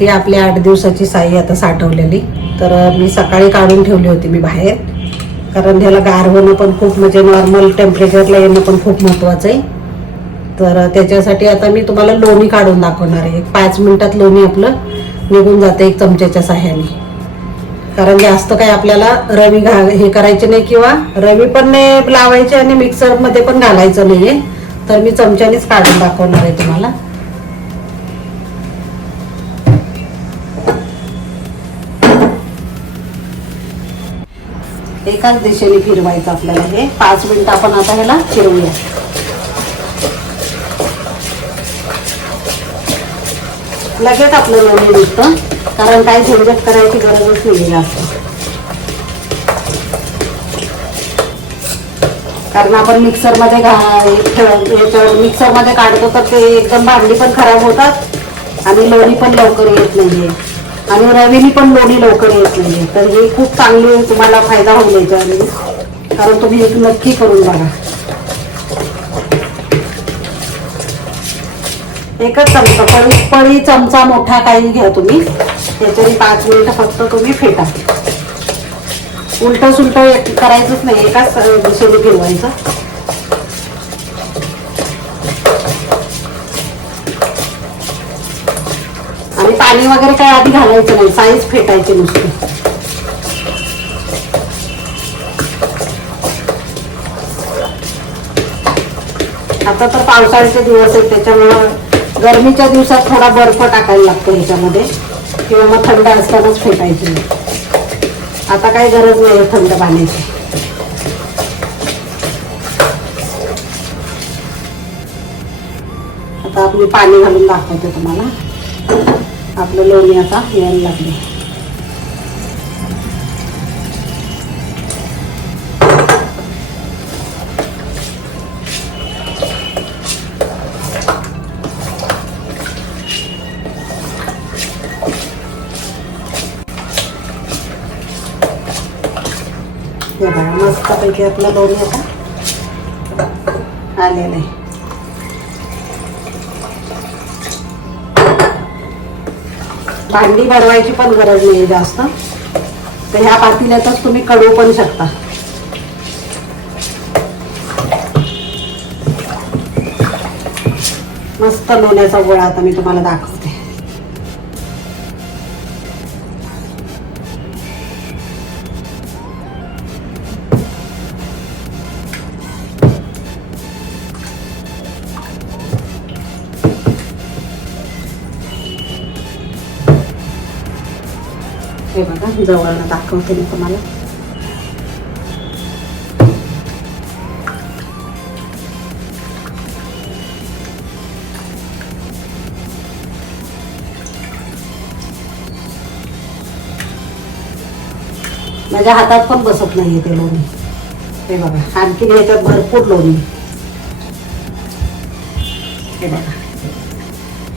ही आपली आठ दिवसाची साई आता साठवलेली. तर मी सकाळी काढून ठेवली होती मी बाहेर. कारण ह्याला गार होणं पण खूप म्हणजे नॉर्मल टेम्परेचरला येणं पण खूप महत्त्वाचं आहे. तर त्याच्यासाठी आता मी तुम्हाला लोणी काढून दाखवणार आहे. एक पाच मिनटात लोणी आपलं निघून जाते एक चमच्याच्या साह्याने. कारण जास्त काही आपल्याला रवी घा हे करायचे नाही किंवा रवी पण नाही लावायचे आणि मिक्सरमध्ये पण घालायचं नाही आहे तर मी चमच्यानेच काढून दाखवणार आहे तुम्हाला. एकाच दिशेने फिरवायचं आपल्याला हे. पाच मिनिटं आपण आता ह्याला फिरवूया. लगेच आपलं लोणी निघतं. कारण काही झंझट करायची गरजच नाही जास्त. कारण आपण मिक्सरमध्ये मिक्सरमध्ये काढतो तर ते एकदम भांडी पण खराब होतात आणि लोणी पण लवकर येत नाहीये. आणि रवीनी पण लोणी लवकर येत नाहीये तर हे खूप चांगली तुम्हाला फायदा होईल याच्यामध्ये. कारण तुम्ही एक नक्की करून बघा. एकच चमचा पळी पळी चमचा मोठा काही घ्या तुम्ही. त्याच्याने पाच मिनिटं फक्त तुम्ही फेटा. उलट सुलट करायचंच नाही एकाच दिशेने फिरवायचं पाणी वगैरे काय आधी घालायचं नाही. साईज फेटायची नुसते. आता तर पावसाळ्याचे दिवस आहेत त्याच्यामुळं गरमीच्या दिवसात थोडा बर्फ टाकायला लागतो ह्याच्यामध्ये. किंवा मग थंड असतानाच फेटायची आता काही गरज नाही थंड पाण्याची. आता आपली पाणी घालून दाखवते तुम्हाला. आपलं लोणी आता यायला लागले. मस्तपैकी आपलं लोणी आता आलेलं आहे. भांडी भरवायची पण गरज नाही जास्त. तर ह्या पातेल्यातच तुम्ही कडू पण शकता. मस्त लोण्याचा गोळा आता मी तुम्हाला दाखवतो. हे बघा जवळला दाखवते मी तुम्हाला माझ्या हातात पण बसत नाहीये ते लोणी हे बघा आणखी ह्याच्यात भरपूर लोणी हे बघा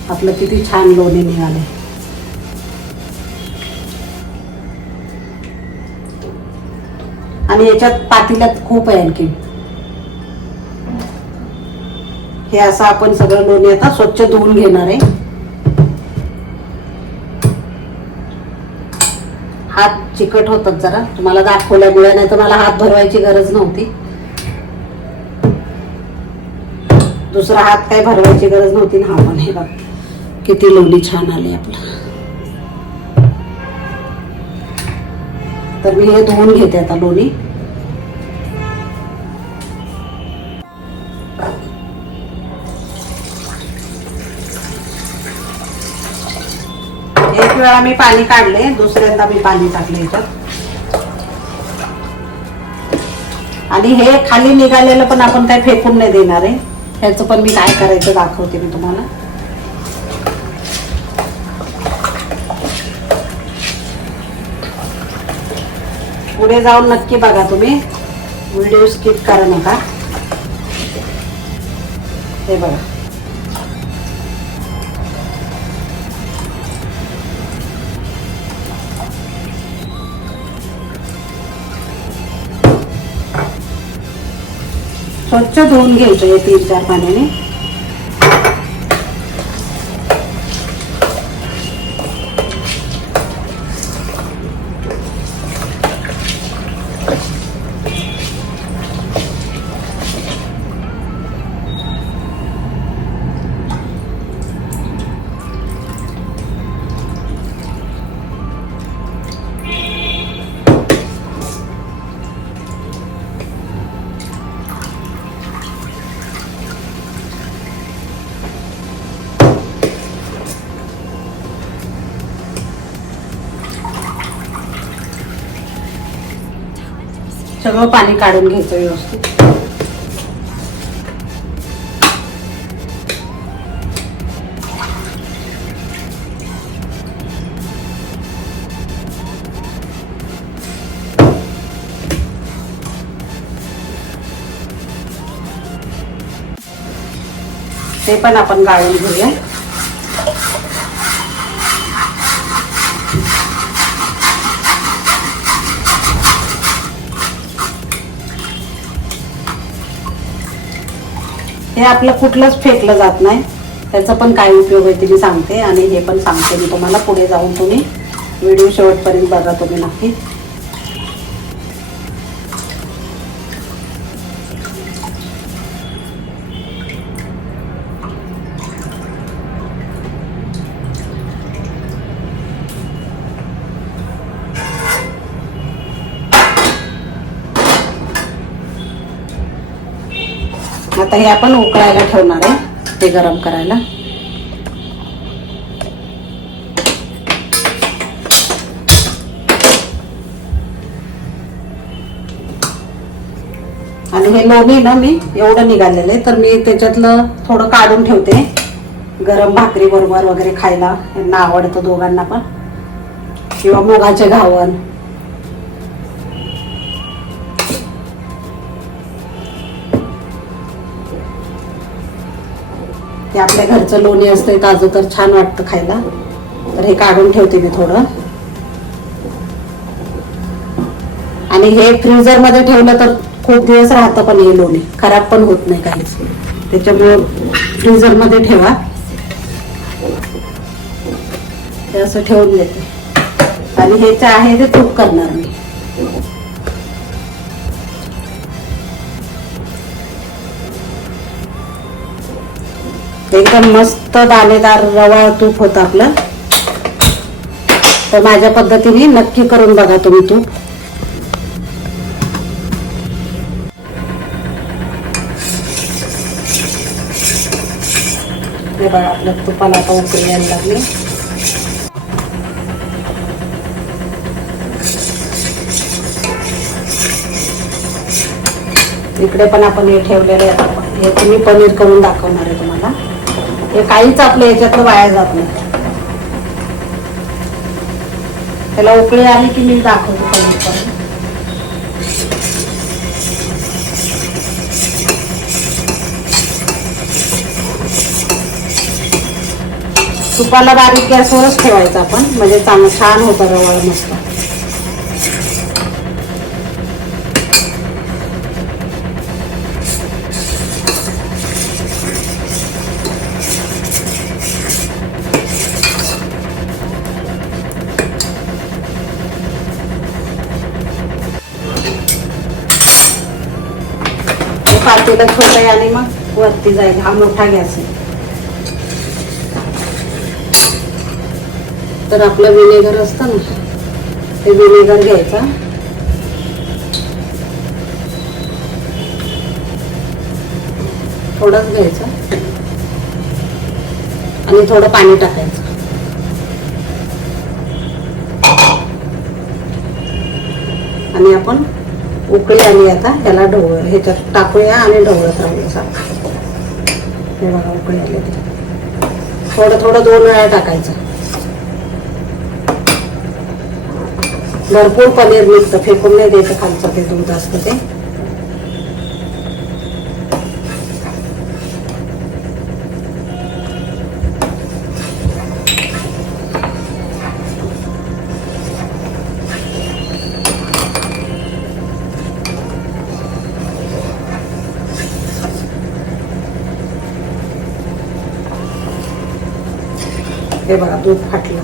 आपलं किती छान लोणी निघाले आणि याच्यात पातेल्यात खूप आहे आणखी. हे असं आपण सगळं लोणी आता स्वच्छ धुवून घेणार आहे. हात चिकट होतात जरा. तुम्हाला दाखवल्यामुळे नाही तर मला हात भरवायची गरज नव्हती. दुसरा हात काय भरवायची गरज नव्हती ना आपण. पण हे बघ किती लोणी छान आली आपलं. तर मी हे धुवून घेते आता लोणी. वेळा मी पाणी काढले दुसऱ्यांदा मी पाणी टाकले याच्यात आणि हे खाली निघालेलं पण आपण काही फेकून नाही देणार आहे. ह्याचं पण मी काय करायचं दाखवते मी तुम्हाला. पुढे जाऊन नक्की बघा तुम्ही. व्हिडिओ स्किप करा नका. हे बघा. स्वच्छ धुवून घ्यायचं हे तीन चार पाण्याने. सगळं पाणी काढून घ्यायचं व्यवस्थित. ते पण आपण गाळून घेऊया. हे आपलं कुठलंच फेकलं जात नाही. त्याचा पण काय उपयोग आहे ते मी सांगते आणि हे पण सांगते मी तुम्हाला. पुढे जाऊन तुम्ही व्हिडिओ शेवटपर्यंत बघा तुम्ही नक्की. आता हे आपण उकळायला ठेवणार आहे ते गरम करायला. आणि हे लोणी ना मी एवढं निघालेलं आहे तर मी त्याच्यातलं थोडं काढून ठेवते. गरम भाकरी बरोबर वगैरे खायला यांना आवडतं दोघांना पण. किंवा मुगाचे घावण ते आपल्या घरचं लोणी असतंय ताजं तर छान वाटतं खायला. तर हे काढून ठेवते मी थोडं. आणि हे फ्रीजरमध्ये ठेवलं तर खूप दिवस राहतं पण हे लोणी. खराब पण होत नाही काहीच. त्याच्यामुळे फ्रीजरमध्ये ठेवा. ते असं ठेवून देते. आणि हे जे आहे ते तूप करणार मी. एकदम मस्त दाणेदार रवाळ तूप होतं आपलं. तर माझ्या पद्धतीने नक्की करून बघा तुम्ही तूप. हे बघा आपल्या तुपाला आता उकळी यायला लागली. इकडे पण आपण हे ठेवलेले आहे आता. हे तुम्ही पनीर करून दाखवणार आहे तुम्हाला. हे काहीच आपल्या याच्यातलं वाया जात नाही. त्याला उकळी आली की मी दाखवतो पनीर तुपाला बारीक गॅसवरच ठेवायचं आपण म्हणजे चांगलं छान होतं रवाळ मस्त. वरती जाईल हा मोठा गॅस आहे. तर आपलं विनेगर असतं ना ते विनेगर घ्यायचा. थोडंच घ्यायचं. आणि थोडं पाणी टाकायचं. आणि आपण उकळी आली आता ह्याला ढवळ ह्याच्यात टाकूया आणि ढवळत राहूया सारखं. हे बघा उकळी आले ते थोडं थोडं दोन वेळा टाकायचं. भरपूर पनीर निघतं फेकून नाही द्यायचं खालचं ते दूध असतं ते हे बघा दूध फाटलं.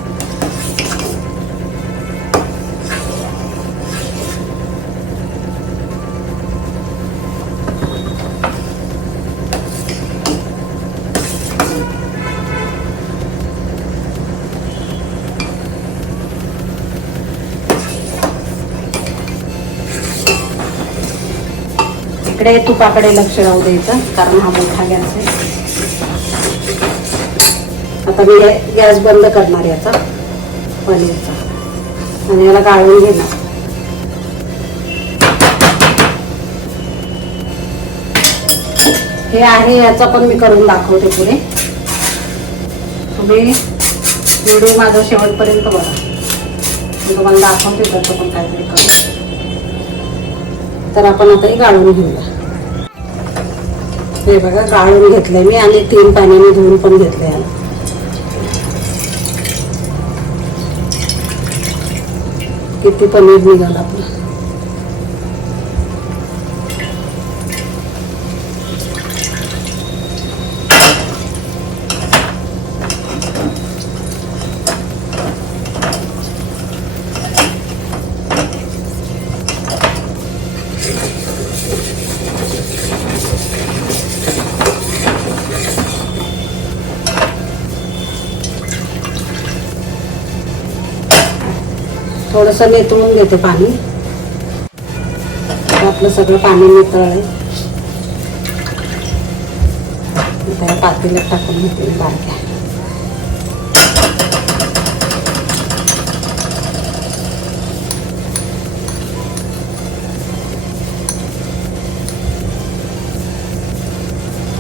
इकडे तुपाकडे लक्ष राहू द्यायचं कारण हा मोठा गॅस आहे. आता मी गॅस बंद करणार याचा पनीरचा. आणि याला गाळून घेणार. हे आहे याचा पण मी करून दाखवते पुढे. तुम्ही व्हिडिओ माझा शेवटपर्यंत बघा. मी तुम्हाला दाखवते त्याचं पण काहीतरी करू. तर आपण आता गाळून घेऊया. हे बघा गाळून घेतलंय मी आणि तीन पाण्याने धुवून पण घेतलंय याला. किती पनीर निघाल आपलं थोडंसं नितळून घेते पाणी. आपलं सगळं पाणी नितळलंय त्याला पातेल्यात टाकून घेते बारक्या.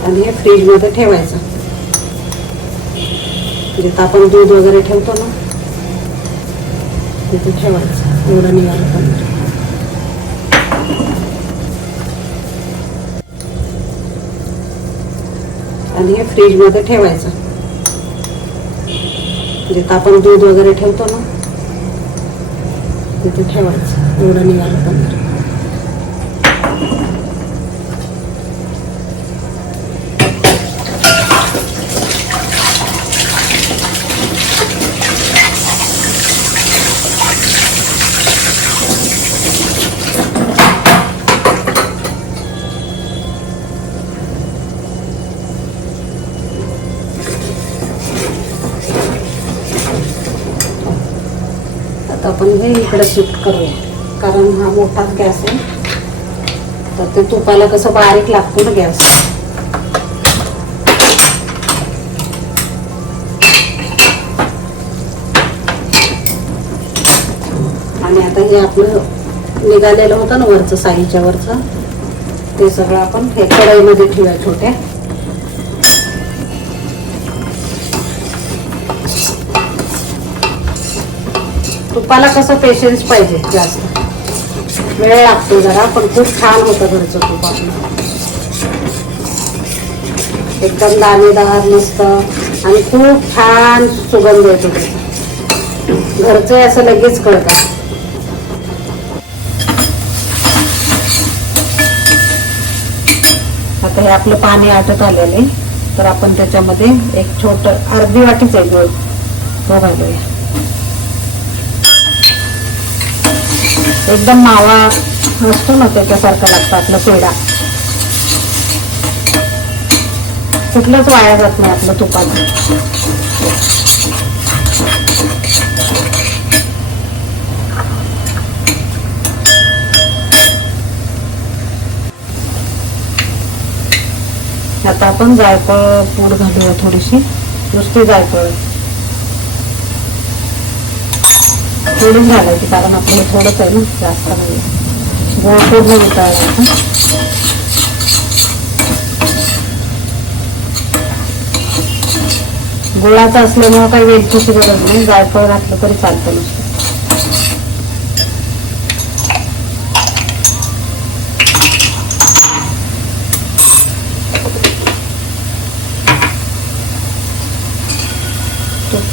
आणि हे फ्रीजमध्ये ठेवायचं. म्हणजे जिथं आपण दूध वगैरे ठेवतो ना तिथे ठेवायचं. एवढं निघालं पण. आणि हे फ्रीजमध्ये ठेवायचं. म्हणजे जिथं आपण दूध वगैरे ठेवतो ना तिथे ठेवायचं. एवढं निघालं पण. आपण हे इकडे शिफ्ट करूया. कारण हा मोठाच गॅस आहे. तर ते तुपाला कसं बारीक लागतो ना गॅस आणि आता हे आपलं निघालेलं होतं ना वरचं साईच्या वरचं ते सगळं आपण हे कढईमध्ये ठेवूया छोट्या तुपाला कसं पेशन्स पाहिजे जास्त वेळ लागतो जरा पण खूप छान होतं घरचं तूप आपलं एकदम दाणेदार मस्त. आणि खूप छान सुगंध येतो त्याचा. घरचं आहे असं लगेच कळतं. आता हे आपलं पाणी आटत आलेलं आहे. तर आपण त्याच्यामध्ये एक छोट अर्धी वाटीच आहे गोळ तो एकदम मावा असतो ना त्याच्यासारखा लागतं आपला पेढा. कुठलंच वाया जात नाही आपलं तुपात. आता आपण जायफळ पूड घालूया थोडीशी. नुसती जायफळ. थोडीच घालायची कारण आपलं थोडंच आहे ना जास्त नाही. गोळ पूर्ण वितळायचा गुळाचं असल्यामुळं काही वेलचीची गरज नाही जायफळ घातलं तरी चालतं नुसतं.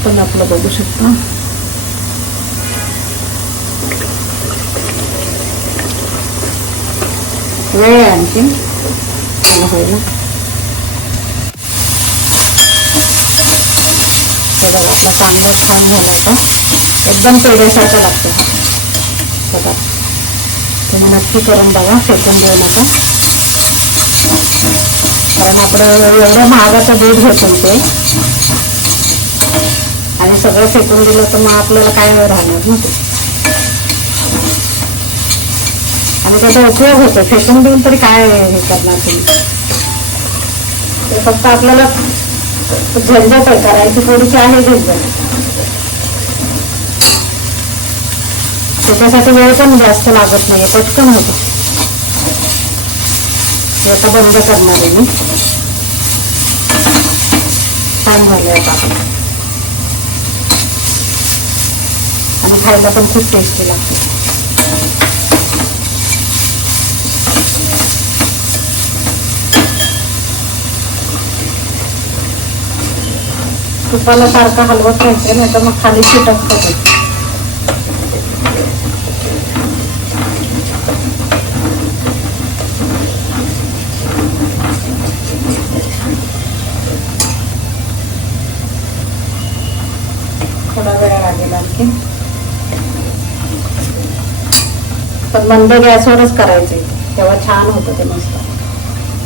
पण आपलं बघू शकता. वेळ आणखी. होईल बघा आपला चांगलं छान झाला होता. एकदम पेढ्यासारखं लागतं. बघा. तुम्ही नक्की करून बघा फेकून देऊ नका कारण आपलं एवढं महागाचं दूध घेतो ते. आणि सगळं फेकून दिलं तर मग आपल्याला काय राहणार ना ते. आणि त्याचा उपयोग होतो फेकून देऊन तरी काय हे करणार तुम्ही? ते फक्त आपल्याला झंझट आहे करायची थोडीशी आहे झंझट. त्याच्यासाठी वेळ पण जास्त लागत नाही पटकन होतो. ते आता बंद करणार आहे मी. छान झाले आता. आणि खायला पण खूप टेस्टी लागते. तुपाला सारखं हलवत राहायचं नाही तर मग खाली चिटकतं ते थोडा वेळ लागेल आणखी. पण मंद गॅसवरच करायचे. तेव्हा छान होतं ते मस्त.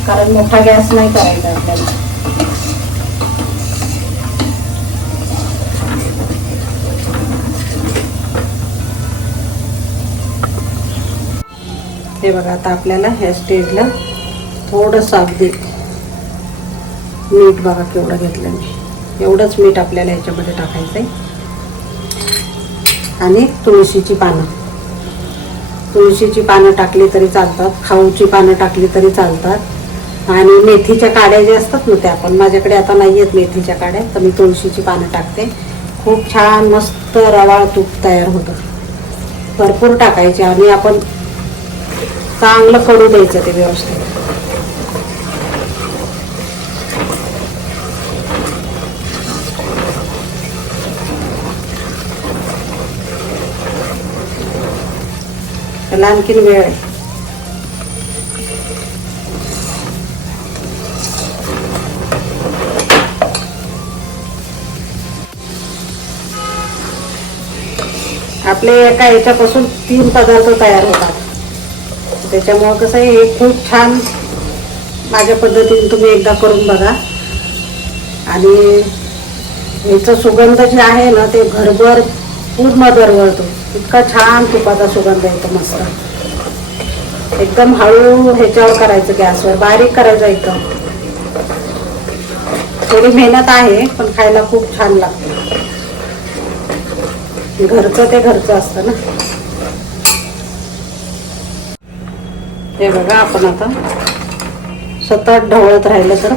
कारण मोठा गॅस नाही करायचा आपल्याला. हे बघा आता आपल्याला ह्या स्टेजला थोडंसं अगदी मीठ बघा केवढं घेतलं मी. एवढंच मीठ आपल्याला ह्याच्यामध्ये टाकायचं आहे आणि तुळशीची पानं. तुळशीची पानं टाकली तरी चालतात खाऊची पानं टाकली तरी चालतात. आणि मेथीच्या काड्या ज्या असतात ना त्या पण माझ्याकडे आता नाही आहेत मेथीच्या काड्या तर मी तुळशीची पानं टाकते. खूप छान मस्त रवाळ तूप तयार होतं. भरपूर टाकायचे आणि आपण चांगलं करू द्यायचं ते व्यवस्थित. त्याला आणखीन वेळ आहे. आपले एका याच्यापासून तीन पदार्थ तयार होतात. त्याच्यामुळं कसं आहे हे खूप छान माझ्या पद्धतीने तुम्ही एकदा करून बघा. आणि याचा सुगंध जे आहे ना ते घरभर पूर्ण दरवळतो. इतका छान तुपाचा सुगंध येतो मस्त. एकदम हळू ह्याच्यावर करायचं गॅसवर बारीक करायचं एकदम. थोडी मेहनत आहे पण खायला खूप छान लागतं. घरचं ते घरचं असतं ना. हे बघा आपण आता सतत ढवळत राहिलं तर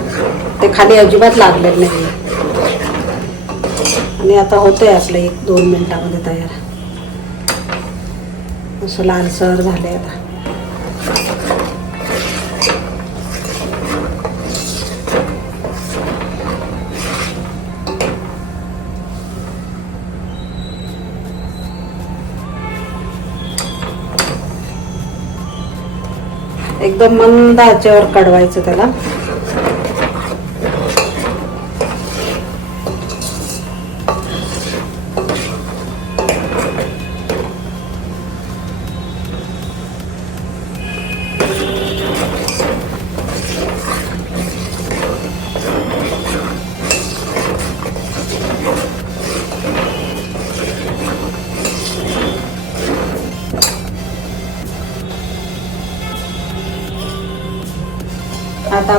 ते खाली अजिबात लागलेलं नाही. आणि आता होतंय आपलं एक दोन मिनिटामध्ये तयार. असं लालसर झालंय आता. एकदम मंद आचेवर काढवायचं त्याला.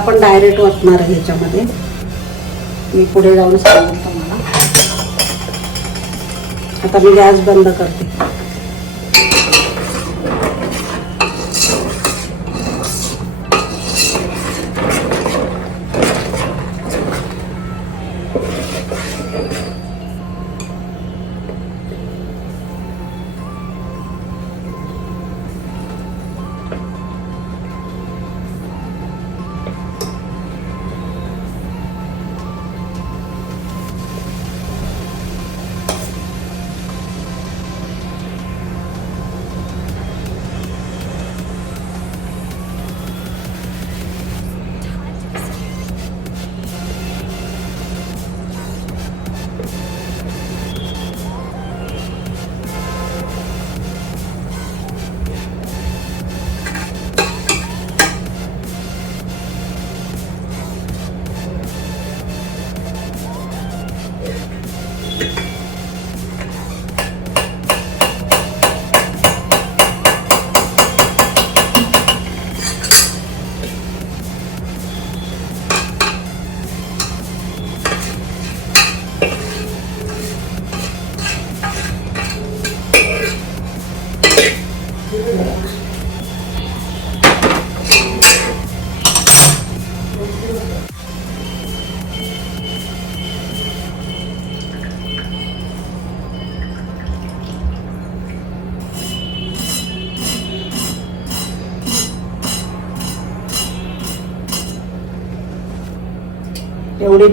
आपण डायरेक्ट वाचणार आहे ह्याच्यामध्ये. मी पुढे जाऊन सांगितलं तुम्हाला. आता मी गॅस बंद करते.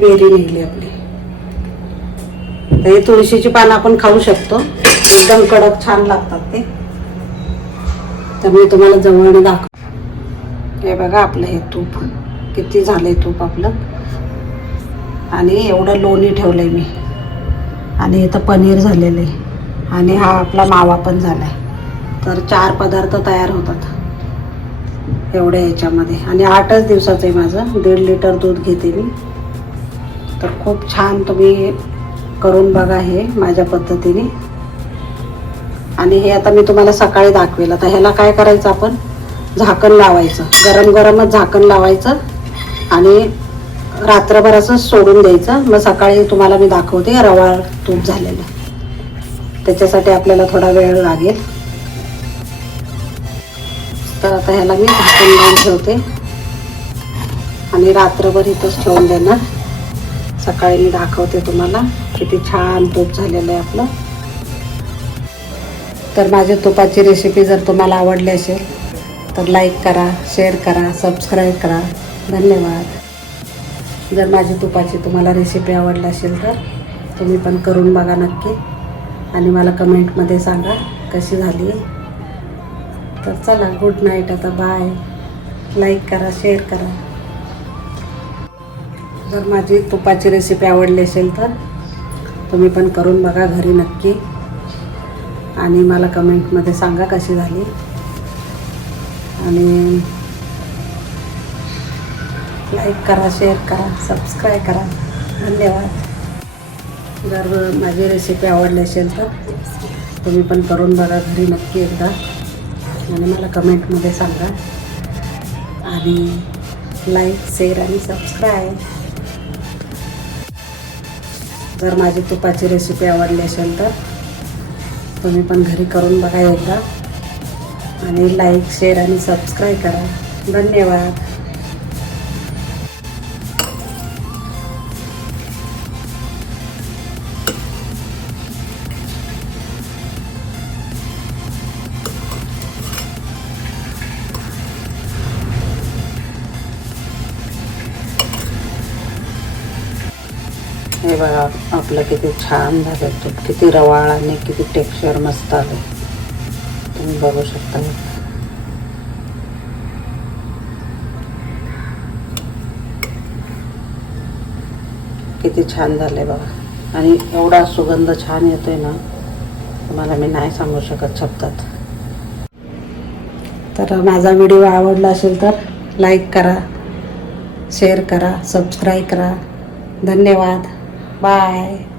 बेरी निघली आपली. तर हे तुळशीची पानं आपण खाऊ शकतो. एकदम कडक छान लागतात ते. तर मी तुम्हाला जवळने दाखव हे बघा आपलं हे तूप. किती झालंय तूप आपलं. आणि एवढं लोणी ठेवलंय मी. आणि इथं पनीर झालेलं आहे. आणि हा आपला मावा पण झालाय. तर चार पदार्थ तयार होतात. एवढ्या याच्यामध्ये. आणि आठच दिवसाचं आहे माझं. दीड लिटर दूध घेते मी. तर खूप छान तुम्ही करून बघा हे माझ्या पद्धतीने. आणि हे आता मी तुम्हाला सकाळी दाखवेल. आता ह्याला काय करायचं आपण? झाकण लावायचं. गरम गरमच झाकण लावायचं आणि रात्रभर असं सोडून द्यायचं. मग सकाळी तुम्हाला मी दाखवते रवाळ तूप झालेलं. त्याच्यासाठी आपल्याला थोडा वेळ लागेल. तर आता ह्याला मी झाकण लावून ठेवते. आणि रात्रभर इथंच ठेवून देणार. सकाळी मी दाखवते तुम्हाला. किती छान तूप झालेलं आहे आपलं. तर माझ्या तुपाची रेसिपी जर तुम्हाला आवडली असेल तर लाईक करा शेअर करा सबस्क्राईब करा. धन्यवाद. जर माझी तुपाची तुम्हाला रेसिपी आवडली असेल तर तुम्ही पण करून बघा नक्की. आणि मला कमेंटमध्ये सांगा कशी झाली. तर चला गुड नाईट आता बाय लाईक करा शेअर करा. जर माझी तुपाची रेसिपी आवडली असेल तर तुम्ही पण करून बघा घरी नक्की. आणि मला कमेंटमध्ये सांगा कशी झाली. आणि लाईक करा शेअर करा सबस्क्राईब करा. धन्यवाद. जर माझी रेसिपी आवडली असेल तर तुम्ही पण करून बघा घरी नक्की एकदा. आणि मला कमेंटमध्ये सांगा. आणि लाईक शेअर आणि सबस्क्राईब जर माझी तुपाची रेसिपी आवडली असेल तर तुम्ही पण घरी करून बघा एकदा. आणि लाईक शेअर आणि सबस्क्राईब करा. धन्यवाद. हे बघा आपलं किती छान झालं तूप किती रवाळ आणि किती टेक्स्चर मस्त आलं तुम्ही बघू शकता. किती छान झालंय बघा. आणि एवढा सुगंध छान येतोय ना तुम्हाला मी नाही सांगू शकत शब्दात. तर माझा व्हिडिओ आवडला असेल तर लाईक करा शेअर करा सबस्क्राईब करा. धन्यवाद. बाय